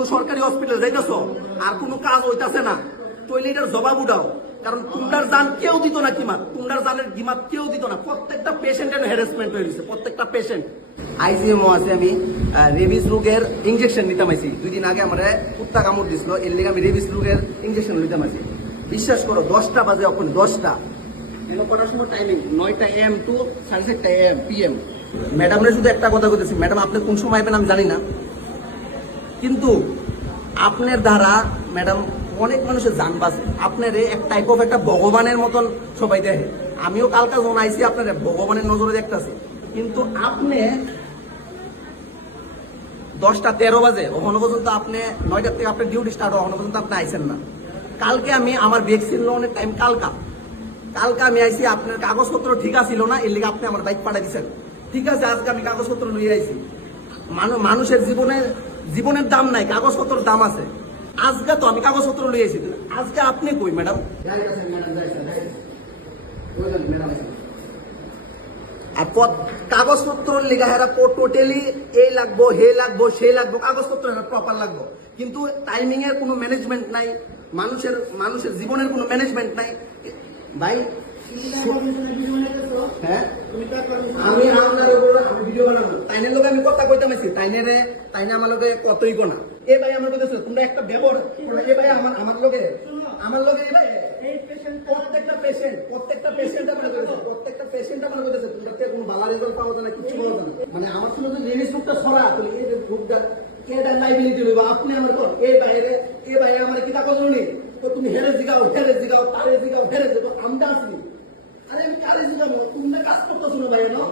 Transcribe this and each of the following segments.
কোনো সরকারি হসপিটাল যাইতেছ আর কোনো কাজ হইতাছে না, তৈলে এটার জবাব উঠাও। কারণ তোমরার জান কেউ দিত না কিমাত, তোমরার জানের কিমাত কেউ দিত না। প্রত্যেকটা পেশেন্টের হ্যারাসমেন্ট হয়ে গেছে, প্রত্যেকটা পেশেন্ট। আইসিএমও আছে, আমি রেবিস রোগের ইঞ্জেকশন নিতাম আইছি। 2 দিন আগে আমার কুত্তা কামড় দিছিল, এর লেগে আমি রেবিস রোগের ইঞ্জেকশন নিতাম আইছি। বিশ্বাস করো 10টা বাজে, এখন 10টা করার সময় টাইমিং 9টা AM টু 4:30 AM PM। ম্যাডামরা শুধু একটা কথা বলতেছি, ম্যাডাম আপনি কোন সময় আইবেন আমি জানি না, কিন্তু আপনার দ্বারা ম্যাডাম অনেক মানুষের জান বাঁচে। আপনার এক টাইপ অফ একটা ভগবানের মতন সবাই দেখে। আমিও কালকে যখন আইসি আপনার ভগবানের নজরে দেখতেছি, কিন্তু আপনি 10টা 13 বাজে ওখানে পর্যন্ত আপনি 9টার থেকে আপনার ডিউটি স্টার্ট ওখানে পর্যন্ত আপনি আইসেন না। কালকে আমি আমার ভ্যাকসিন লোনের টাইম কালকে আমি আইসি, আপনার কাগজপত্র ঠিক আছিল না, এর লিগে আপনি আমার বাইক পাঠিয়ে দিচ্ছেন। ঠিক আছে, আজকে আমি কাগজপত্র লইয়ে আইসি। মানুষের জীবনের দাম নাই, কাগজপত্রের দাম আছে। আজকে তো আমি কাগজপত্র লইয়ে আইসি, আজকে আপনি কই ম্যাডাম? আর কাগজপত্র লেখা হেরা টোটালি এই লাগবো, হে লাগবো, সে লাগবো, কাগজপত্র প্রপার লাগবো, কিন্তু টাইমিং এর কোনো ম্যানেজমেন্ট নাই, মানুষের জীবনের কোনো ম্যানেজমেন্ট নাই ভাই। হ্যাঁ, আমি আপনার আমি ভিডিও বানাবো, তাইনের লোক আমি কথা কইতে পারছি, তাইনে আমার লোকে কতই কোনা। এ ভাই আমার কথা তোমরা একটা ব্যবহার, এ ভাই আমার লোকে এ ভাই প্রত্যেকটা পেশেন্ট আমার কইতেছে তোমরা কোনো ভালো রেজাল্ট পাওয়া যায় না, কিছু পাওয়া যায় না। মানে আমার শুনে যদি রিলিজ রূপটা ছড়া, তাহলে এই রূপটা কেডা লাইবিলিটি লইবা আপনি আমার কর। এই ভাই আমার কি টাকা জরুরি, তো তুমি হেরে জিগাও, তারে জিগাও, আমরা আসি। আরে আমি কারে জিগাবো, তোমরা কাজ করতেছো না ভাই, না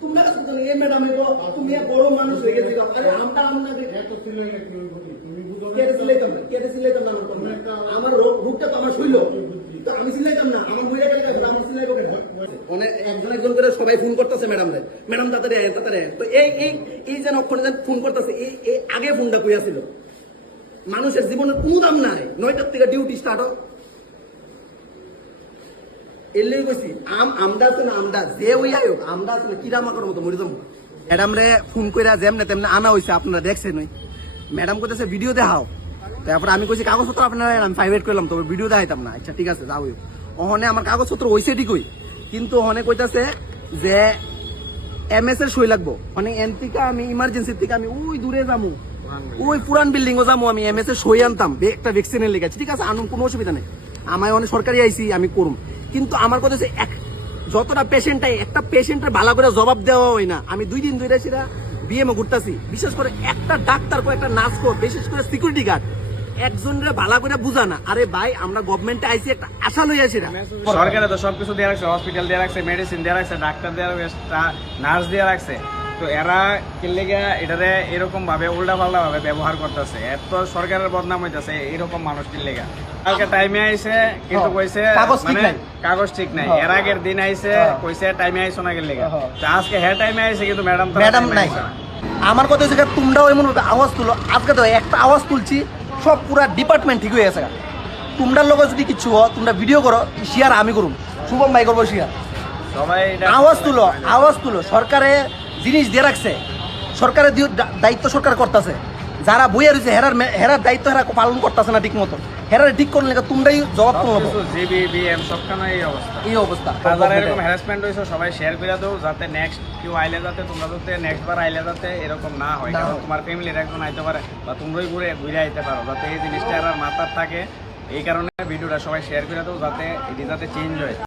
তোমরা কাজ করতেছো না। এই ম্যাডাম তুমি বড় মানুষ হয়ে গেছে, আরে আমরা আমার রূপটা তো আমার শৈল, আমি সিলাইতাম না, আমার বইয়া গেলে আমার সিলাই করে একজন করে সবাই ফোন করতেছে ম্যাডাম তাড়াতাড়ি তো এই যেন অক্ষণ ফোন করতেছে, এই আগে ফোনটা কইয়া ছিল। মানুষের জীবনের কোনো দাম নাই, 9টার থেকে ডিউটি স্টার্ট হোক। এর লেগে কইছি আমরা আছে না, আমরা যে ওই আয়োগ আমরা আছে না, কিরা মাকার মতো মরে যাবো। ম্যাডাম রে ফোন কইরা যেমনে তেমনে আনা হয়েছে, আপনারা দেখছেন ওই ম্যাডাম কইতেছে ভিডিও দেখাও। তারপরে আমি কইছি কাগজপত্র আপনারা, আমি প্রাইভেট করলাম, তবে ভিডিও দেখাইতাম না। আচ্ছা ঠিক আছে যাও। ওখানে আমার কাগজপত্র হয়েছে ঠিকই, কিন্তু ওখানে কইতাছে যে MS এর সই লাগবো। মানে এন থেকে আমি ইমার্জেন্সি থেকে আমি ওই দূরে যাবো, ওই পুরান বিল্ডিং ও যাবো, আমি MS এর সই আনতাম একটা ভ্যাকসিনের লেগে। ঠিক আছে আনুন, কোনো অসুবিধা নেই, আমার অনেক সরকারি আইসি আমি করুম। কিন্তু আমার কথা হচ্ছে যতটা পেশেন্টটাই একটা পেশেন্টের ভালো করে জবাব দেওয়া হয় না। আমি 2 দিন ধরে সেটা BM ঘুরতেছি, বিশেষ করে একটা ডাক্তার কো, একটা নার্স কো, বিশেষ করে সিকিউরিটি গার্ড একজনের ভালো করে বুঝা না। আরে ভাই আমরা গভর্নমেন্টে আইসি একটা আশা লই আছি না, সরকারে তো সবকিছু দিয়ে রাখছে, হসপিটাল দিয়ে রাখছে, মেডিসিন দিয়ে রাখছে, ডাক্তার দিয়ে রাখছে, নার্স দিয়ে রাখছে। তো এরা কিনলেগা এটারে এরকম ভাবে উল্টা পাল্টা ভাবে ব্যবহার করতেছে, এত সরকারের বদনাম হইতেছে এরকম মানুষ কিনলেগা। কালকে টাইমে আইছে কিন্তু কইছে মানে কাগজ ঠিক নাই, এর আগের দিন আইছে কইছে টাইমে আইছো না কিনলেগা। তো আজকে হ্যাঁ টাইমে আইছে কিন্তু ম্যাডাম নাই। আমার কথা হচ্ছে তোমরাও এমন আওয়াজ তুলো, আজকে তো একটা আওয়াজ তুলছি, সব পুরা ডিপার্টমেন্ট ঠিক হয়ে গেছে। তোমরার লোক যদি কিছু হয় তোমরা ভিডিও করো, শেয়ার আমি করুম, শুভম ভাই করবো শেয়ার। সবাই আওয়াজ তুলো। সরকারে জিনিস দিয়ে রাখছে, সরকারের দায়িত্ব সরকার করতেছে, যারা বইয়া রয়েছে হেরার দায়িত্ব হেরা পালন করতেছে না ঠিক মতো। হেরারে ঠিক করলে তোমরাই জবাব তুলবো। এই অবস্থা এরকম হ্যারাসমেন্ট হয়েছে, সবাই শেয়ার করে দাও যাতে নেক্সট কেউ আইলে যাতে তোমরা যাতে নেক্সট বার আইলে যাতে এরকম না হয়। কারণ তোমার ফ্যামিলির একজন আইতে পারে বা তোমরাই ঘুরে আইতে পারো, যাতে এই জিনিসটা আর মাথার থাকে। এই কারণে ভিডিওটা সবাই শেয়ার করে দাও যাতে এটি যাতে চেঞ্জ হয়।